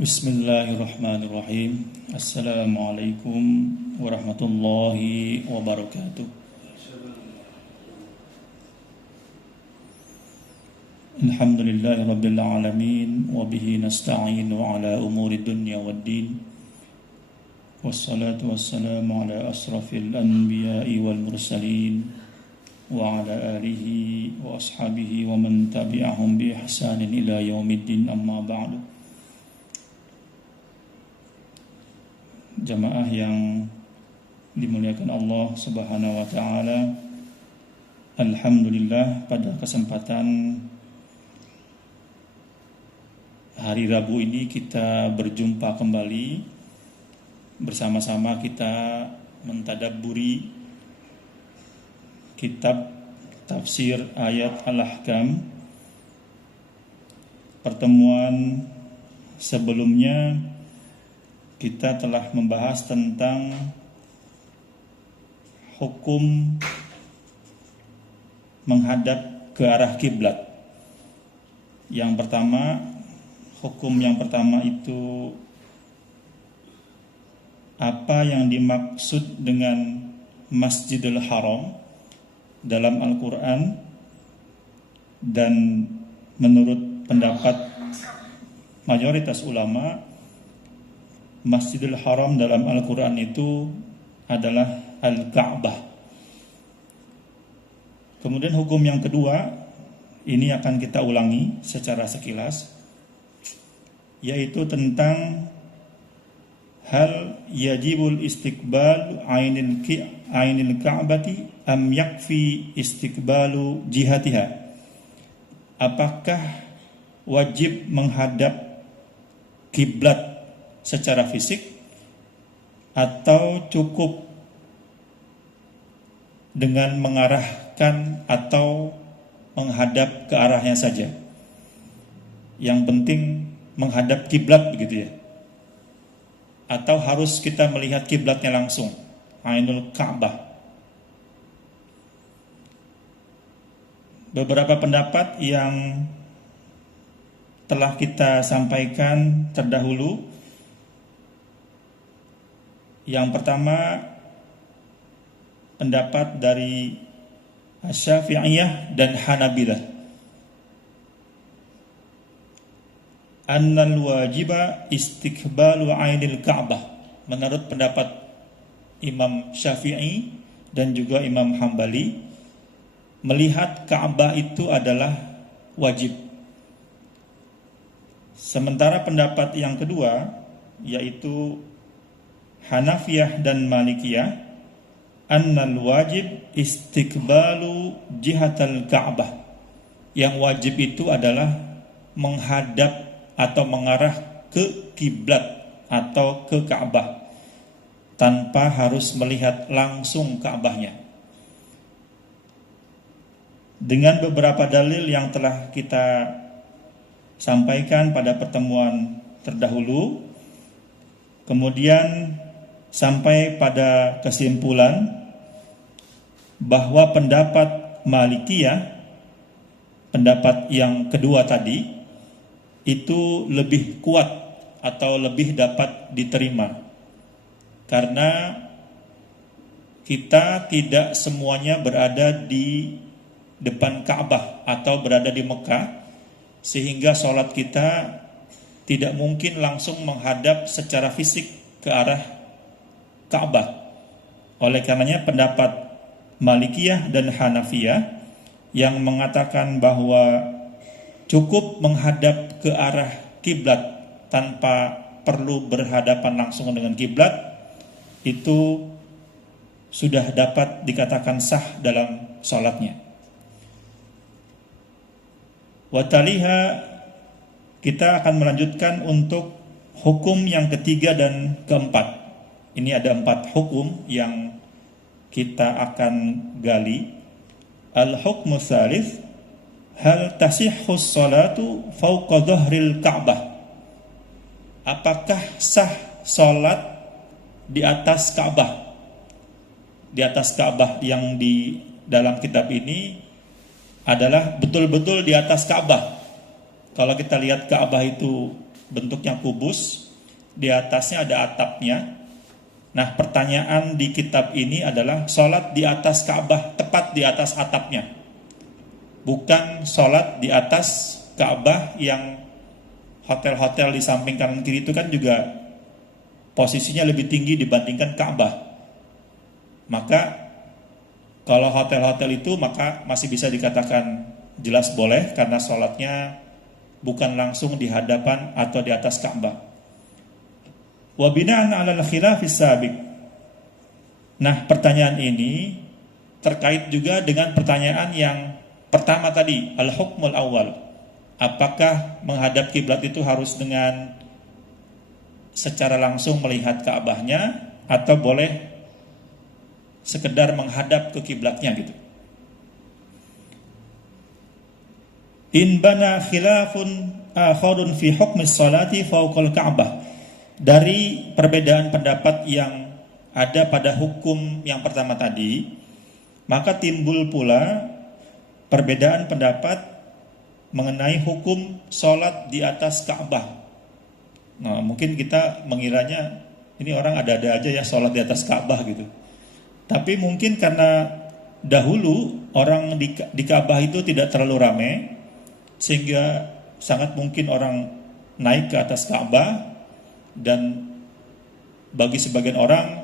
Bismillahirrahmanirrahim. Assalamualaikum warahmatullahi wabarakatuh. Alhamdulillahi rabbil alamin wa bihi nasta'inu ala umuri dunya waddin. Wassalatu wassalamu ala asrafil anbiya'i wal mursalin wa ala alihi wa ashabihi wa man tabi'ahum bi ihsanin ila yaumiddin, amma ba'du. Jamaah yang dimuliakan Allah Subhanahu wa taala, alhamdulillah pada kesempatan hari Rabu ini kita berjumpa kembali, bersama-sama kita mentadabburi kitab tafsir ayat Al-Ahkam. Pertemuan sebelumnya kita telah membahas tentang hukum menghadap ke arah kiblat. Hukum yang pertama itu apa yang dimaksud dengan Masjidil Haram dalam Al-Quran, dan menurut pendapat mayoritas ulama, Masjidil Haram dalam Al-Quran itu adalah Al-Ka'bah. Kemudian hukum yang kedua, ini akan kita ulangi secara sekilas, yaitu tentang hal yajibul istiqbal ainil ka'bati am yakfi istiqbalu jihatiha. Apakah wajib menghadap kiblat secara fisik atau cukup dengan mengarahkan atau menghadap ke arahnya saja? Yang penting menghadap kiblat, begitu ya? Atau harus kita melihat kiblatnya langsung, Ainul Ka'bah? Beberapa pendapat yang telah kita sampaikan terdahulu. Yang pertama, pendapat dari Syafi'iyah dan Hanabilah, annal wajiba istiqbalu ainil Ka'bah. Menurut pendapat Imam Syafi'i dan juga Imam Hambali, melihat Ka'bah itu adalah wajib. Sementara pendapat yang kedua, yaitu Hanafiyah dan Malikiyah, annal wajib istiqbalu jihatal Ka'bah. Yang wajib itu adalah menghadap atau mengarah ke kiblat atau ke Ka'bah, tanpa harus melihat langsung Ka'bahnya. Dengan beberapa dalil yang telah kita sampaikan pada pertemuan terdahulu, kemudian sampai pada kesimpulan bahwa pendapat Malikiyah, pendapat yang kedua tadi, itu lebih kuat atau lebih dapat diterima, karena kita tidak semuanya berada di depan Ka'bah atau berada di Mekah, sehingga sholat kita tidak mungkin langsung menghadap secara fisik ke arah Ka'bah. Oleh karenanya pendapat Malikiyah dan Hanafiyah yang mengatakan bahwa cukup menghadap ke arah kiblat tanpa perlu berhadapan langsung dengan kiblat, itu sudah dapat dikatakan sah dalam sholatnya. Wataliha, kita akan melanjutkan untuk hukum yang ketiga dan keempat. Ini ada 4 hukum yang kita akan gali. Al-hukmu tsalits, hal tasihhus salatu fawqa dhahril Ka'bah. Apakah sah salat di atas Ka'bah? Di atas Ka'bah yang di dalam kitab ini adalah betul-betul di atas Ka'bah. Kalau kita lihat Ka'bah itu bentuknya kubus, di atasnya ada atapnya. Nah, pertanyaan di kitab ini adalah sholat di atas Ka'bah, tepat di atas atapnya, bukan sholat di atas Ka'bah yang hotel-hotel di samping kanan kiri itu kan juga posisinya lebih tinggi dibandingkan Ka'bah. Maka kalau hotel-hotel itu maka masih bisa dikatakan jelas boleh karena sholatnya bukan langsung di hadapan atau di atas Ka'bah. Wa bina'an 'ala al-khilafis sabiq. Nah, pertanyaan ini terkait juga dengan pertanyaan yang pertama tadi, al-hukmul awal. Apakah menghadap kiblat itu harus dengan secara langsung melihat Ka'bahnya atau boleh sekedar menghadap ke kiblatnya gitu. In bana khilafun akharun fi hukmis salati fawqal Ka'bah. Dari perbedaan pendapat yang ada pada hukum yang pertama tadi, maka timbul pula perbedaan pendapat mengenai hukum sholat di atas Ka'bah. Nah, mungkin kita mengiranya ini orang ada-ada aja ya sholat di atas Ka'bah gitu. Tapi mungkin karena dahulu orang di Ka'bah itu tidak terlalu ramai, sehingga sangat mungkin orang naik ke atas Ka'bah, dan bagi sebagian orang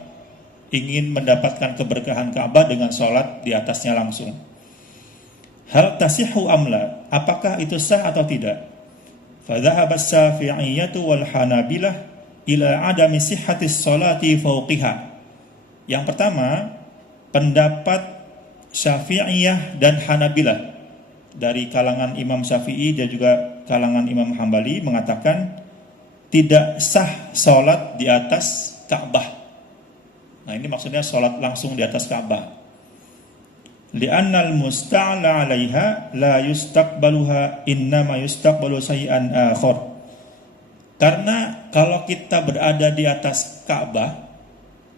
ingin mendapatkan keberkahan Ka'bah dengan sholat di atasnya langsung. Hal tasihhu amla, apakah itu sah atau tidak? Fadhahaba as-Syafi'iyyatu wal Hanabilah ila adami sihhatis sholati fawqiha. Yang pertama, pendapat Syafi'iyah dan Hanabilah dari kalangan Imam Syafi'i dan juga kalangan Imam Hambali mengatakan tidak sah sholat di atas Ka'bah. Nah, ini maksudnya sholat langsung di atas Ka'bah. Li'annal musta'la 'alaiha la yustaqbaluha innama yustaqbalu syai'an akhar. Karena kalau kita berada di atas Ka'bah,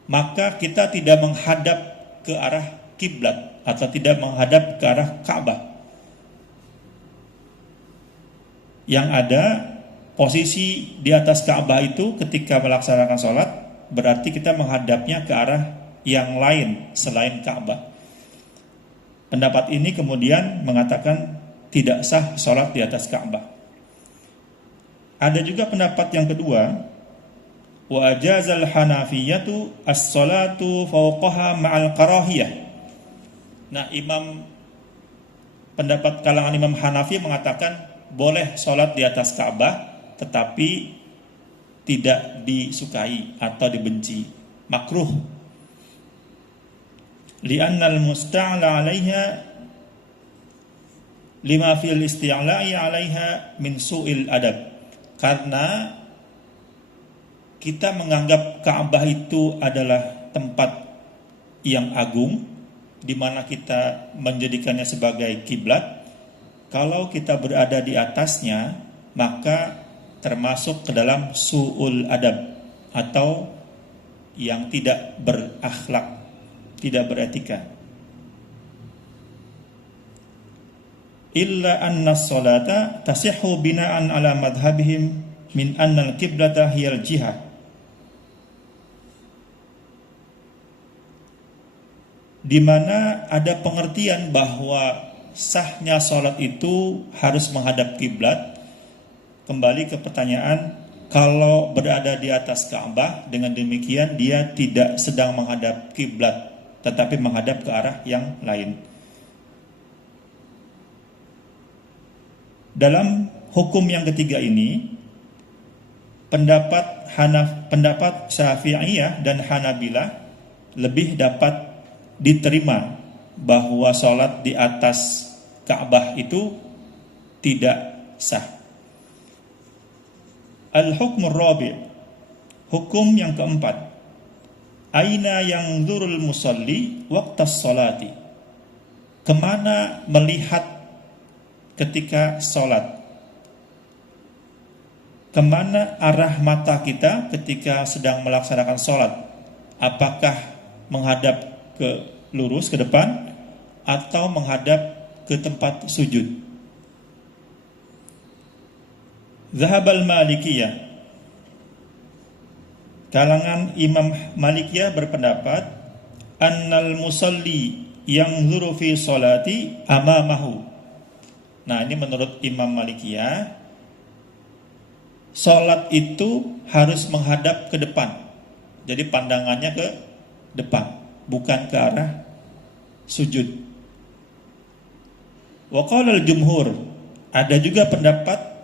maka kita tidak menghadap ke arah kiblat atau tidak menghadap ke arah Ka'bah. Yang ada posisi di atas Ka'bah itu ketika melaksanakan sholat berarti kita menghadapnya ke arah yang lain selain Ka'bah. Pendapat ini kemudian mengatakan tidak sah sholat di atas Ka'bah. Ada juga pendapat yang kedua, wa ajazal hanafiyatu as-salatu fawqaha ma'al karahiyah. Nah, pendapat kalangan Imam Hanafi mengatakan boleh sholat di atas Ka'bah tetapi tidak disukai atau dibenci, makruh. Li'annal musta'la 'alaiha lima fil isti'la'i 'alaiha min su'il adab. Karena kita menganggap Ka'bah itu adalah tempat yang agung di mana kita menjadikannya sebagai kiblat. Kalau kita berada di atasnya, maka termasuk ke dalam su'ul adab atau yang tidak berakhlak, tidak beretika. Illa anna sholata tasihhu bina'an ala madhabihim min anna al-qiblata hiyal jihah. Di mana ada pengertian bahwa sahnya sholat itu harus menghadap kiblat. Kembali ke pertanyaan, kalau berada di atas Ka'bah, dengan demikian dia tidak sedang menghadap kiblat, tetapi menghadap ke arah yang lain. Dalam hukum yang ketiga ini, pendapat Syafi'iyah dan Hanabilah lebih dapat diterima bahwa sholat di atas Ka'bah itu tidak sah. Al-hukmur rabi', hukum yang keempat, aina yang dzurul musalli waqtas sholati. Kemana melihat ketika sholat? Kemana arah mata kita ketika sedang melaksanakan sholat? Apakah menghadap ke lurus ke depan atau menghadap ke tempat sujud? Zahabal Malikiyah, kalangan Imam Malikiyah berpendapat annal musalli yang zuru fi salati amamahu. Nah, ini menurut Imam Malikiyah, salat itu harus menghadap ke depan. Jadi pandangannya ke depan, bukan ke arah sujud. Wa qala al-jumhur, ada juga pendapat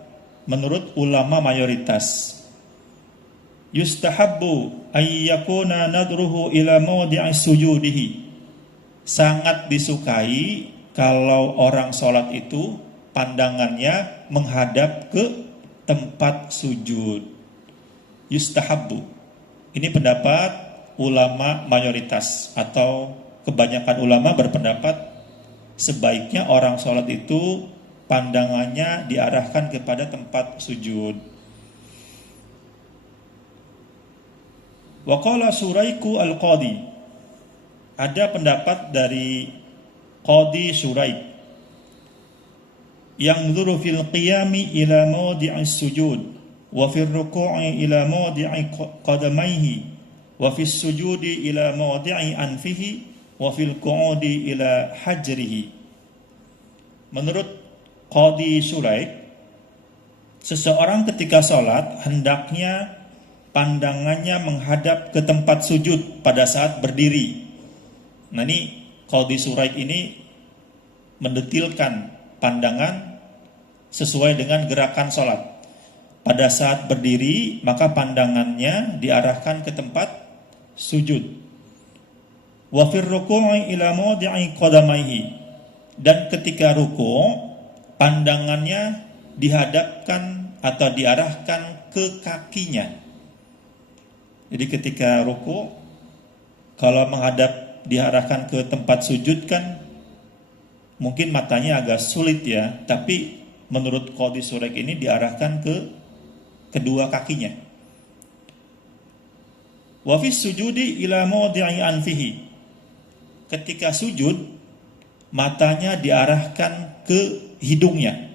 menurut ulama mayoritas, yustahabbu ay yakuna nadruhu ila mawdi'i sujudihi. Sangat disukai kalau orang sholat itu pandangannya menghadap ke tempat sujud. Yustahabbu. Ini pendapat ulama mayoritas, atau kebanyakan ulama berpendapat sebaiknya orang sholat itu pandangannya diarahkan kepada tempat sujud. Wa qala Suraiku al-Qadi, ada pendapat dari Qadi Suraik, yang dzuru fil qiyami ila mawdi'is sujud wa fil ruku'i ila mawdi'i qadamaihi wa fis sujudi ila mawdi'i anfihi wa fil qu'udi ila hajrihi. Menurut Qadi Suraik, seseorang ketika sholat hendaknya pandangannya menghadap ke tempat sujud pada saat berdiri. Nah, ini Qadi Suraik ini mendetilkan pandangan sesuai dengan gerakan sholat. Pada saat berdiri, maka pandangannya diarahkan ke tempat sujud. Wa fir ruku'i ila mawdi'i qadamaihi, dan ketika ruku' pandangannya dihadapkan atau diarahkan ke kakinya. Jadi ketika ruku', kalau menghadap diarahkan ke tempat sujud kan mungkin matanya agak sulit ya, tapi menurut Qadi Suraik ini diarahkan ke kedua kakinya. Wa fis sujudi ila mawdi'i anfihi, ketika sujud matanya diarahkan ke hidungnya.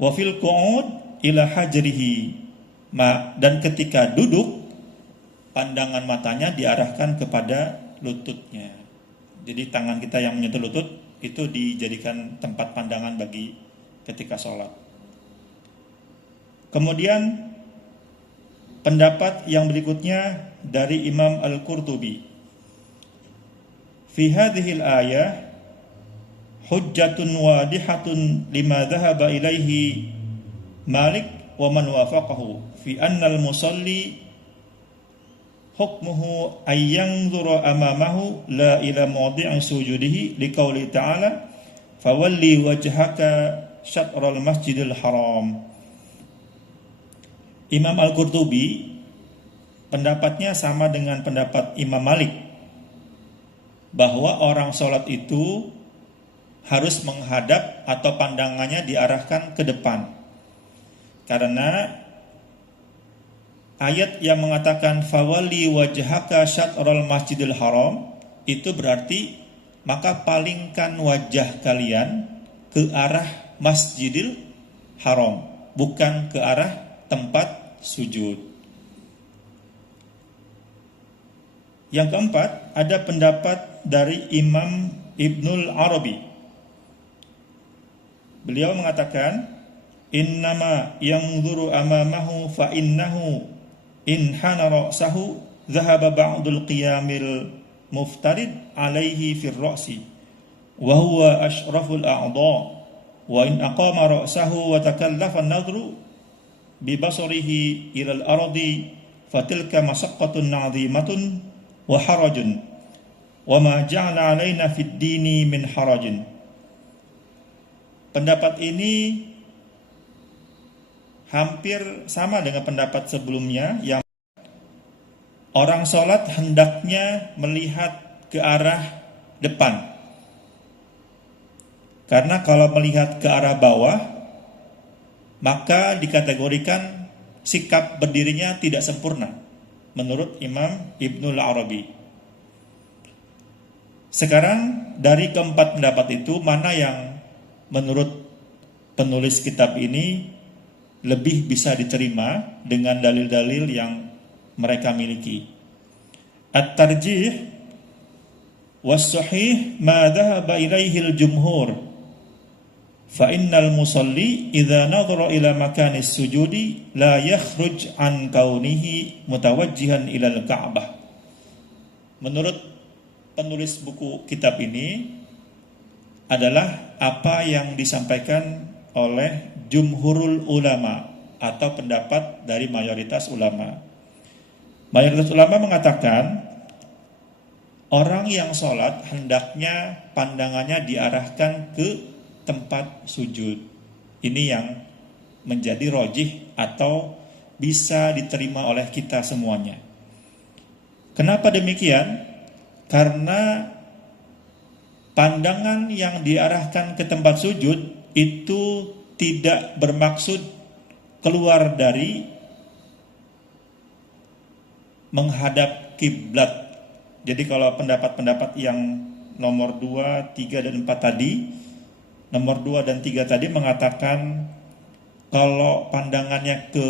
Wa fil qu'ud ila hajrihi, dan ketika duduk pandangan matanya diarahkan kepada lututnya. Jadi tangan kita yang menyentuh lutut itu dijadikan tempat pandangan bagi ketika sholat. Kemudian pendapat yang berikutnya dari Imam Al-Qurtubi, fi hadhil ayah hujjatun wadihatun lima dhahaba ilaihi Malik wa man wafaqahu fi annal musalli hukmuhu ayyanzura amamahu la ila mawdi'i sujudihi liqauli ta'ala fawalli wajhaka syatral masjidil haram. Imam Al-Qurtubi pendapatnya sama dengan pendapat Imam Malik, bahwa orang sholat itu harus menghadap atau pandangannya diarahkan ke depan. Karena ayat yang mengatakan fawalli wajhaka syatral masjidil haram itu berarti maka palingkan wajah kalian ke arah Masjidil Haram, bukan ke arah tempat sujud. Yang keempat, ada pendapat dari Imam Ibnul Arabi. Beliau mengatakan, innama yanzuru amamahu fa innahu in hana ra'sahu dhahaba ba'dul qiyamil muftarid alaihi fir ra'si wa huwa ashraful a'dha wa in aqama ra'sahu wa takallafa an-nadhru bi basarihi ila al-ardi fatilka mashaqqatun 'azimatun wa harajun wa ma ja'ala 'alaina fid dini min harajin. Pendapat ini hampir sama dengan pendapat sebelumnya, yang orang sholat hendaknya melihat ke arah depan. Karena kalau melihat ke arah bawah, maka dikategorikan sikap berdirinya tidak sempurna, menurut Imam Ibnul Arabi. Sekarang dari keempat pendapat itu, mana yang menurut penulis kitab ini lebih bisa diterima dengan dalil-dalil yang mereka miliki. At-tarjih was-sahih ma dhahaba ilaihi al-jumhur fa innal musalli idza nadhara ila makanis sujudi la yakhruj an kaunihi mutawajjihan ila al-Ka'bah. Menurut penulis buku kitab ini adalah apa yang disampaikan oleh jumhurul ulama atau pendapat dari mayoritas ulama. Mayoritas ulama mengatakan orang yang sholat hendaknya pandangannya diarahkan ke tempat sujud. Ini yang menjadi rojih atau bisa diterima oleh kita semuanya. Kenapa demikian? Karena pandangan yang diarahkan ke tempat sujud itu tidak bermaksud keluar dari menghadap kiblat. Jadi kalau pendapat-pendapat yang nomor 2, 3, dan 4 tadi, nomor 2 dan 3 tadi mengatakan kalau pandangannya ke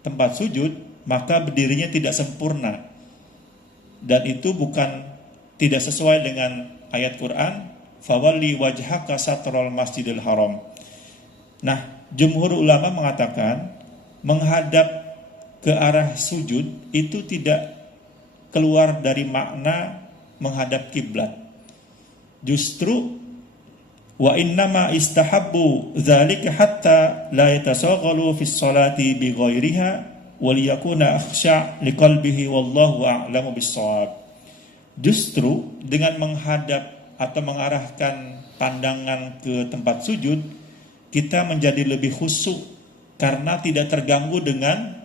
tempat sujud, maka berdirinya tidak sempurna. Dan itu tidak sesuai dengan ayat Quran, fawalli wajhaka satrul masjidil haram. Nah, jumhur ulama mengatakan menghadap ke arah sujud itu tidak keluar dari makna menghadap kiblat. Justru wa innama istahabbu dzalika hatta la yatasaghalu fi sholati bi ghairiha wa liyakuna akhsha' liqalbihi wallahu a'lamu bis-shawab. Justru dengan menghadap atau mengarahkan pandangan ke tempat sujud, kita menjadi lebih khusyuk karena tidak terganggu dengan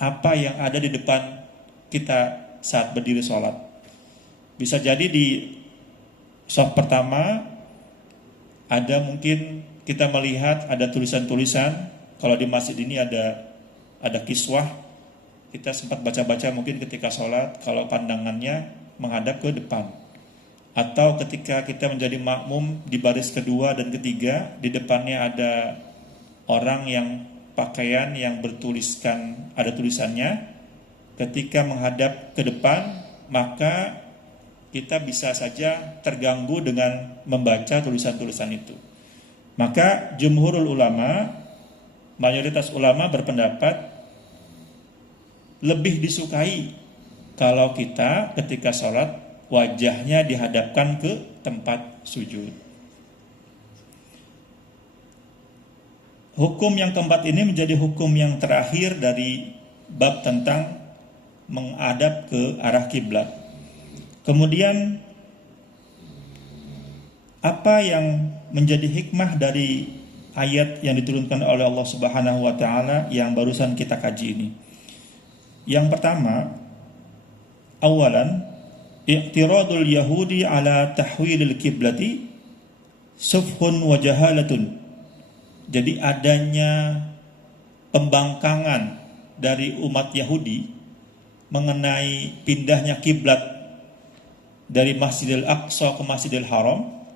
apa yang ada di depan kita saat berdiri sholat. Bisa jadi di shaf pertama ada mungkin kita melihat ada tulisan-tulisan. Kalau di masjid ini ada kiswah, kita sempat baca-baca mungkin ketika sholat kalau pandangannya menghadap ke depan. Atau ketika kita menjadi makmum di baris kedua dan ketiga, di depannya ada orang yang pakaian yang ada tulisannya. Ketika menghadap ke depan, maka kita bisa saja terganggu dengan membaca tulisan-tulisan itu. Maka jumhurul ulama, mayoritas ulama berpendapat lebih disukai kalau kita ketika sholat wajahnya dihadapkan ke tempat sujud. Hukum yang keempat ini menjadi hukum yang terakhir dari bab tentang menghadap ke arah kiblat. Kemudian apa yang menjadi hikmah dari ayat yang diturunkan oleh Allah Subhanahu wa taala yang barusan kita kaji ini? Yang pertama, awalan i'tiradul yahudi ala tahwilil kiblati sufhun wa jahalatun. Jadi adanya pembangkangan dari umat Yahudi mengenai pindahnya kiblat dari Masjidil Aqsa ke Masjidil Haram,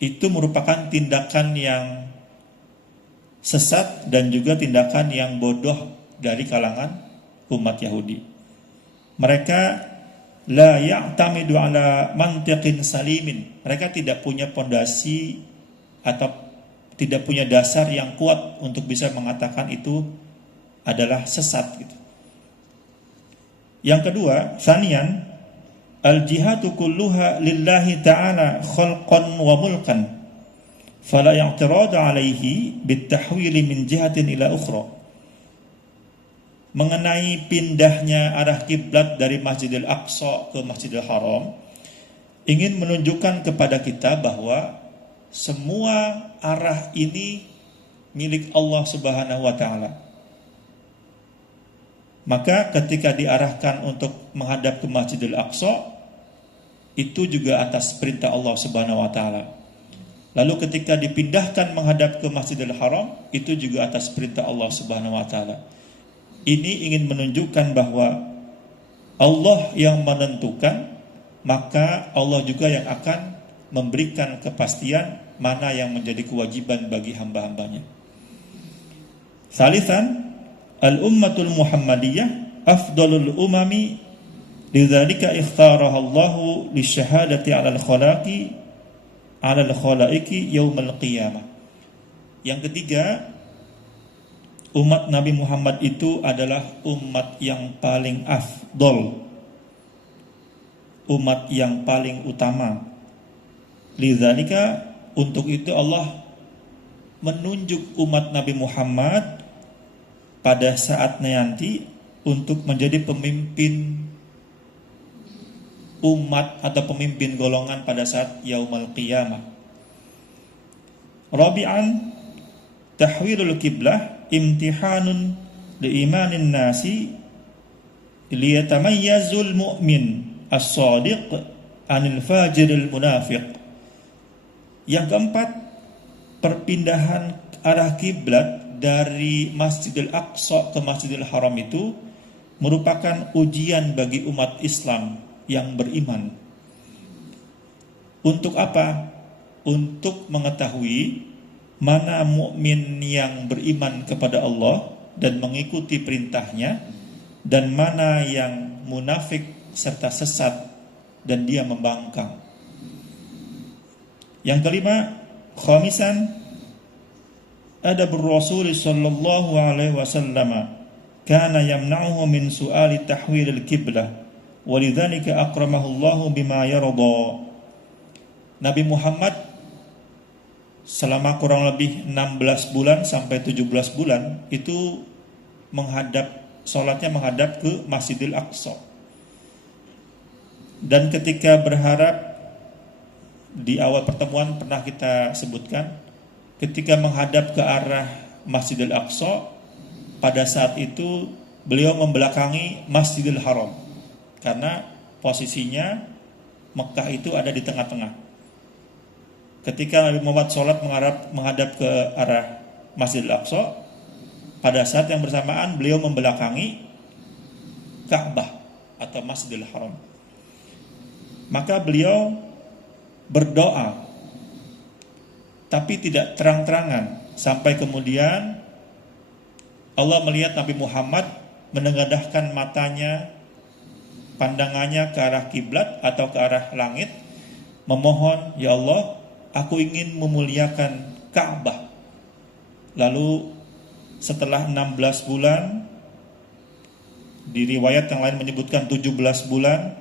itu merupakan tindakan yang sesat dan juga tindakan yang bodoh dari kalangan umat Yahudi. Mereka la ya'tamidu ala mantiqin salimin. Mereka tidak punya pondasi atau tidak punya dasar yang kuat untuk bisa mengatakan itu adalah sesat gitu. Yang kedua, sanian al-jihadu kulluha lillahi ta'ala khalqan wa mulkan fala ya'tirada alaihi bitahwili min jihatin ila ukhra. Mengenai pindahnya arah kiblat dari Masjidil Aqsa ke Masjidil Haram, ingin menunjukkan kepada kita bahwa semua arah ini milik Allah Subhanahu wa taala. Maka ketika diarahkan untuk menghadap ke Masjidil Aqsa, itu juga atas perintah Allah Subhanahu wa taala. Lalu ketika dipindahkan menghadap ke Masjidil Haram, itu juga atas perintah Allah Subhanahu wa taala. Ini ingin menunjukkan bahwa Allah yang menentukan, maka Allah juga yang akan memberikan kepastian mana yang menjadi kewajiban bagi hamba-hambanya. Salisan, al-ummatul Muhammadiyah afdalul umami, lidzalika ikhtaraha Allahu lisyahadati 'alal khalaiki yaumal qiyamah. Yang ketiga, umat Nabi Muhammad itu adalah umat yang paling afdol, umat yang paling utama. Lidzalika, untuk itu Allah menunjuk umat Nabi Muhammad pada saat nanti untuk menjadi pemimpin umat atau pemimpin golongan pada saat yaumul qiyamah. Rabi'an, tahwilul qiblah imtihanun liimanin nasi liyatamayyazul mu'min as-sadiq anil fajiril munafiq. Yang keempat, perpindahan arah kiblat dari Masjidil Aqsa ke Masjidil Haram itu merupakan ujian bagi umat Islam yang beriman. Untuk apa? Untuk mengetahui mana mukmin yang beriman kepada Allah dan mengikuti perintahnya, dan mana yang munafik serta sesat dan dia membangkang. Yang kelima, khamisan, adabur Rasul sallallahu alaihi wasallam kana yamna'uhu min su'ali tahwil al-qiblah walidzalika akramahu Allah bima yarda. Nabi Muhammad selama kurang lebih 16 bulan sampai 17 bulan itu sholatnya menghadap ke Masjidil Aqsa. Dan ketika berharap, di awal pertemuan pernah kita sebutkan, ketika menghadap ke arah Masjidil Aqsa, pada saat itu beliau membelakangi Masjidil Haram, karena posisinya Mekah itu ada di tengah-tengah. Ketika Nabi Muhammad sholat menghadap ke arah Masjidil Aqsa, pada saat yang bersamaan beliau membelakangi Ka'bah atau Masjidil Haram. Maka beliau berdoa, tapi tidak terang-terangan, sampai kemudian Allah melihat Nabi Muhammad menengadahkan matanya, pandangannya ke arah kiblat atau ke arah langit, memohon, "Ya Allah, aku ingin memuliakan Ka'bah." Lalu setelah 16 bulan, di riwayat yang lain menyebutkan 17 bulan,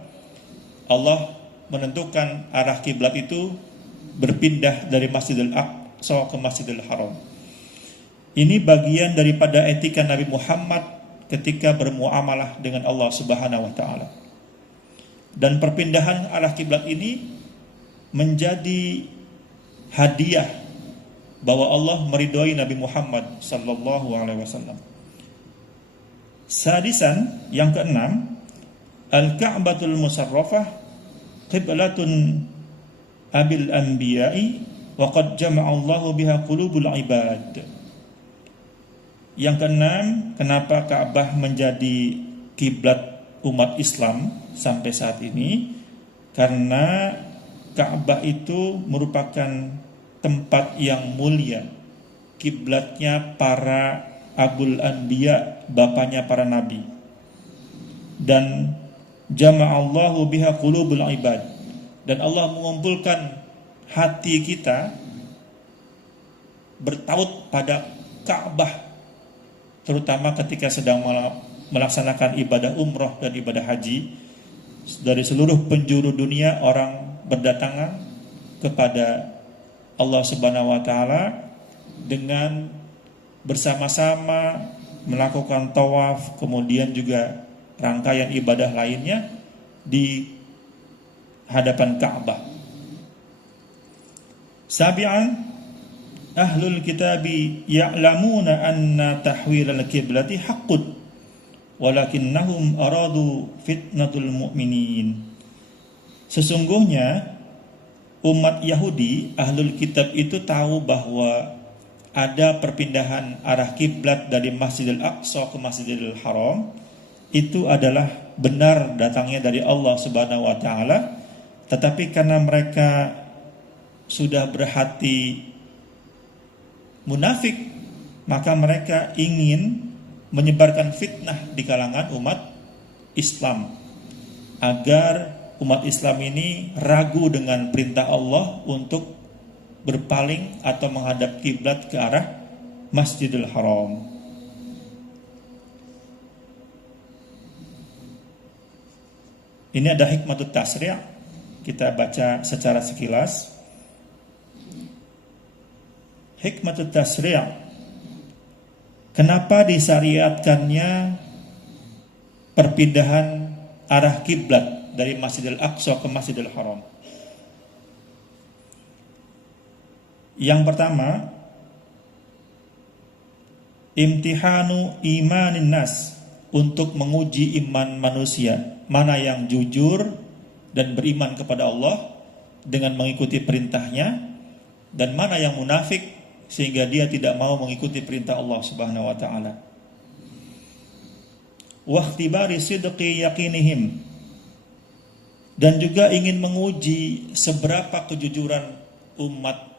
Allah menentukan arah kiblat itu berpindah dari Masjidil Aqsa ke Masjidil Haram. Ini bagian daripada etika Nabi Muhammad ketika bermuamalah dengan Allah Subhanahu wa taala. Dan perpindahan arah kiblat ini menjadi hadiah bahwa Allah meridhoi Nabi Muhammad sallallahu alaihi wasallam. Sadisan, yang keenam, al-Ka'batul Musarrafah qiblatun abil anbiya'i wa qad jama'a Allahu biha qulubul ibad. Yang keenam, kenapa Ka'bah menjadi kiblat umat Islam sampai saat ini? Karena Ka'bah itu merupakan tempat yang mulia, kiblatnya para abul anbiya, bapaknya para nabi. Dan jama'allahu biha qulubul ibad, dan Allah mengumpulkan hati kita bertaut pada Ka'bah, terutama ketika sedang melaksanakan ibadah umroh dan ibadah haji. Dari seluruh penjuru dunia orang berdatangan kepada Allah Subhanahu wa taala dengan bersama-sama melakukan tawaf, kemudian juga rangkaian ibadah lainnya di hadapan Ka'bah. Sabi'an, ahlul kitabi ya'lamuna anna tahwil al-qiblati haqqun walakinnahum aradu fitnatul mu'minin. Sesungguhnya umat Yahudi, ahlul kitab itu tahu bahwa ada perpindahan arah kiblat dari Masjidil Aqsa ke Masjidil Haram, itu adalah benar datangnya dari Allah Subhanahu wa taala, tetapi karena mereka sudah berhati munafik, maka mereka ingin menyebarkan fitnah di kalangan umat Islam agar umat Islam ini ragu dengan perintah Allah untuk berpaling atau menghadap kiblat ke arah Masjidil Haram. Ini ada hikmatut tasri', kita baca secara sekilas. Hikmatut tasri', kenapa disyariatkannya perpindahan arah kiblat dari Masjidil Aqsa ke Masjidil Haram? Yang pertama, imtihanu imanin nas, untuk menguji iman manusia, mana yang jujur dan beriman kepada Allah dengan mengikuti perintahnya, dan mana yang munafik sehingga dia tidak mau mengikuti perintah Allah Subhanahu wa taala. Wa ikhtibari sidqi yaqinihim, dan juga ingin menguji seberapa kejujuran umat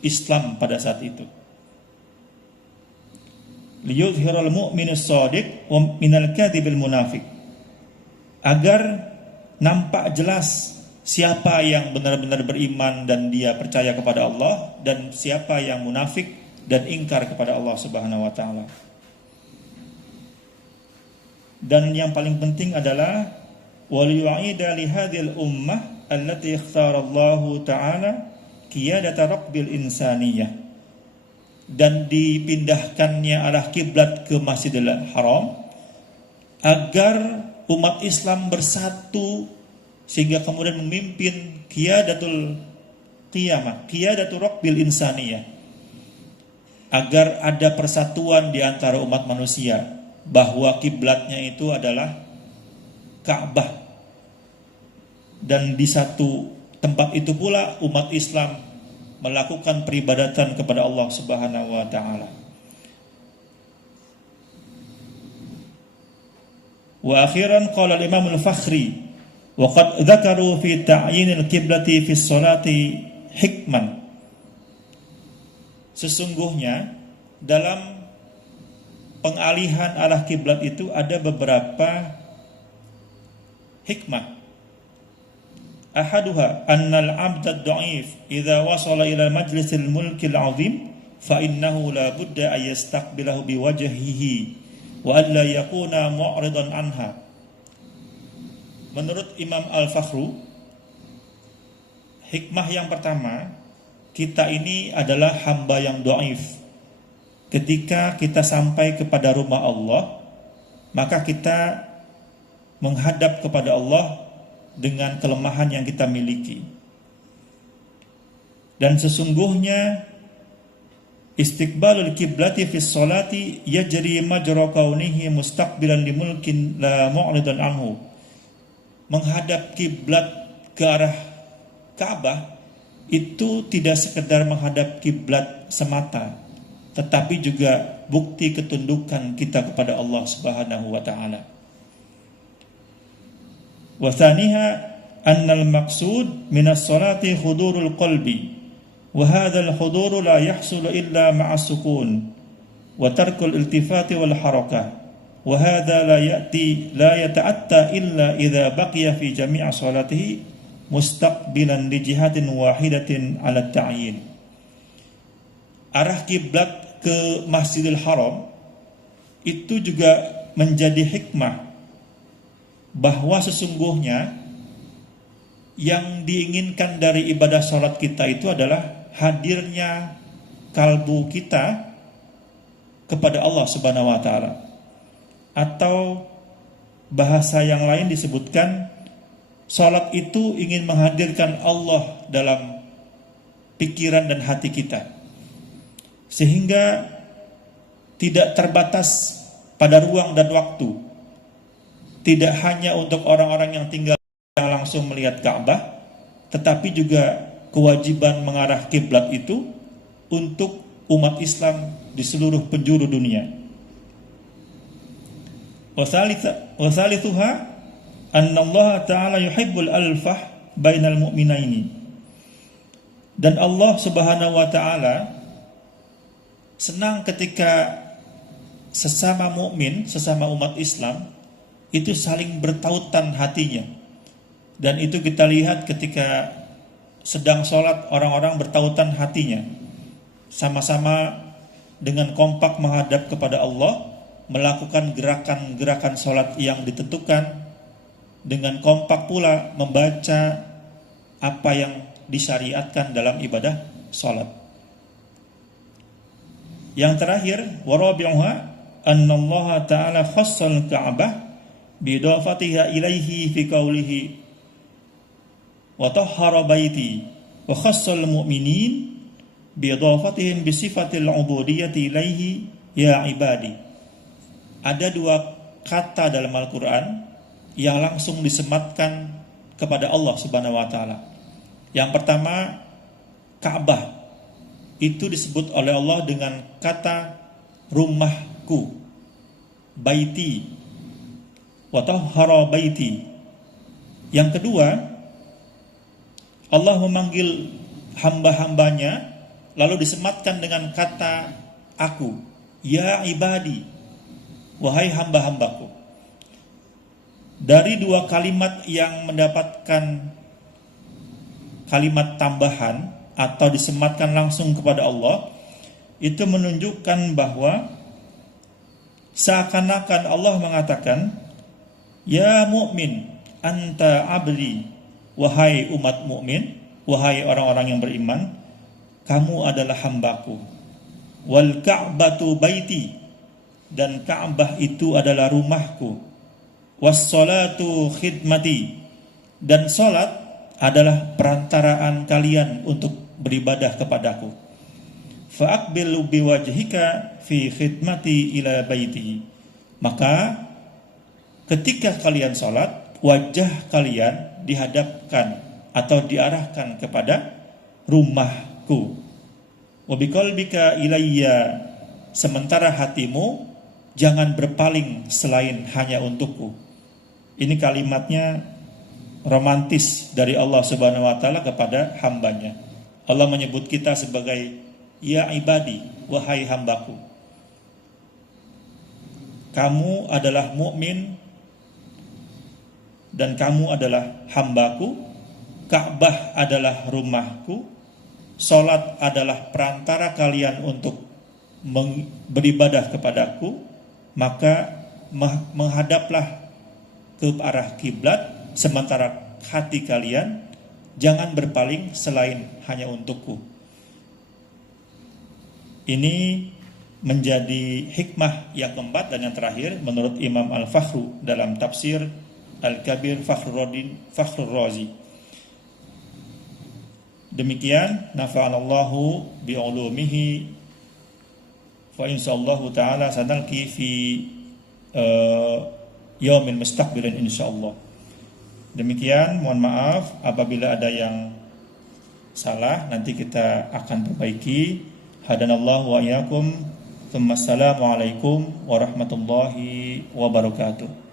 Islam pada saat itu. Liyudhiral mu'minus shadiq wa minal kadhibil munafiq, agar nampak jelas siapa yang benar-benar beriman dan dia percaya kepada Allah, dan siapa yang munafik dan ingkar kepada Allah Subhanahu wa taala. Dan yang paling penting adalah wal yu'ida li hadhil ummah allati ikhtarallahu ta'ala qiyadata raqbil insaniyah, dan dipindahkannya arah kiblat ke Masjidil Haram agar umat Islam bersatu sehingga kemudian memimpin qiyadatul qiyamah, qiyadatul raqbil insaniyah, agar ada persatuan di antara umat manusia bahwa kiblatnya itu adalah Ka'bah, dan di satu tempat itu pula umat Islam melakukan peribadatan kepada Allah Subhanahu wa taala. Wa akhiran qala al-Imam al-Fakhri wa qad dzakaru fi ta'yin al-qiblati fi sholati hikman. Sesungguhnya dalam pengalihan arah kiblat itu ada beberapa hikmah. Ahaduha annal 'abda ad-dha'if idza wasala ila majlisil mulkil 'azim fa innahu la budda ay yastaqbilahu biwajhihi wa alla yakuna mu'ridan anha. Menurut Imam Al-Fakhru, hikmah yang pertama, kita ini adalah hamba yang dhaif. Ketika kita sampai kepada rumah Allah, maka kita menghadap kepada Allah dengan kelemahan yang kita miliki. Dan sesungguhnya istiqbalul kiblati fi sholati yajri majra kaunihi mustaqbilan li mulkin la mu'ridan anhu. Menghadap kiblat ke arah Ka'bah itu tidak sekedar menghadap kiblat semata, tetapi juga bukti ketundukan kita kepada Allah Subhanahu wa taala. Wa thaniha anna al-maqsud min as-salati hudurul qalbi, wa hadha al-hudur la yahsul illa ma'a sukun wa tarkul iltifati wal harakah, wa hadha la yata'atta illa idza baqiya fi jami' salatihi mustaqbilan li jihatin wahidatin 'ala at-ta'yin. Arah kiblat ke Masjidil Haram itu juga menjadi hikmah bahwa sesungguhnya yang diinginkan dari ibadah sholat kita itu adalah hadirnya kalbu kita kepada Allah Subhanahu wa taala. Atau bahasa yang lain disebutkan sholat itu ingin menghadirkan Allah dalam pikiran dan hati kita, sehingga tidak terbatas pada ruang dan waktu. Tidak hanya untuk orang-orang yang tinggal langsung melihat Ka'bah, tetapi juga kewajiban mengarah kiblat itu untuk umat Islam di seluruh penjuru dunia. Wa thalithuha anna Allah Ta'ala yuhibbul alfah bainal mu'minaini. Dan Allah Subhanahu wa taala senang ketika sesama mukmin, sesama umat Islam itu saling bertautan hatinya. Dan itu kita lihat ketika sedang sholat, orang-orang bertautan hatinya, sama-sama dengan kompak menghadap kepada Allah, melakukan gerakan-gerakan sholat yang ditentukan, dengan kompak pula membaca apa yang disyariatkan dalam ibadah sholat. Yang terakhir, warabi'uha annallaha ta'ala khassal ka'bah bidafatiha ilaihi fi qawlihi wa tahhara baiti wa khassal mu'minin bidafatihim bisifatil ubudiyyati ilaihi ya ibadi. Ada dua kata dalam Al-Quran yang langsung disematkan kepada Allah Subhanahu wa taala. Yang pertama, Ka'bah. Itu disebut oleh Allah dengan kata rumahku, baiti, wa tahhara baiti. Yang kedua, Allah memanggil hamba-hambanya lalu disematkan dengan kata aku, ya ibadi, wahai hamba-hambaku. Dari dua kalimat yang mendapatkan kalimat tambahan atau disematkan langsung kepada Allah, itu menunjukkan bahwa seakan-akan Allah mengatakan, ya mukmin, anta abdi, wahai umat mukmin, wahai orang-orang yang beriman, kamu adalah hambaku. Wal ka'batu baiti, dan Ka'bah itu adalah rumahku. Was salatu khidmati, dan salat adalah perantaraan kalian untuk beribadah kepadaku. Fa'aqbil biwajhika fi khidmati ila baiti. Maka ketika kalian salat, wajah kalian dihadapkan atau diarahkan kepada rumahku. Wa biqalbika ilayya, sementara hatimu jangan berpaling selain hanya untukku. Ini kalimatnya romantis dari Allah Subhanahu wa taala kepada hambanya. Allah menyebut kita sebagai ya ibadi, wahai hambaku. Kamu adalah mukmin dan kamu adalah hambaku. Ka'bah adalah rumahku. Salat adalah perantara kalian untuk beribadah kepadaku. Maka menghadaplah ke arah kiblat, sementara hati kalian jangan berpaling selain hanya untukku. Ini menjadi hikmah yang keempat dan yang terakhir menurut Imam Al-Fakhru dalam tafsir Al-Kabir Fakhrur Razi. Demikian, nafa'anallahu bi'ulumihi wa insyaallahu ta'ala sanalqi fi yaumin mustaqbilin insyaallah. Demikian, mohon maaf apabila ada yang salah, nanti kita akan perbaiki. Hadanallahu wa iyyakum. Assalamualaikum warahmatullahi wabarakatuh.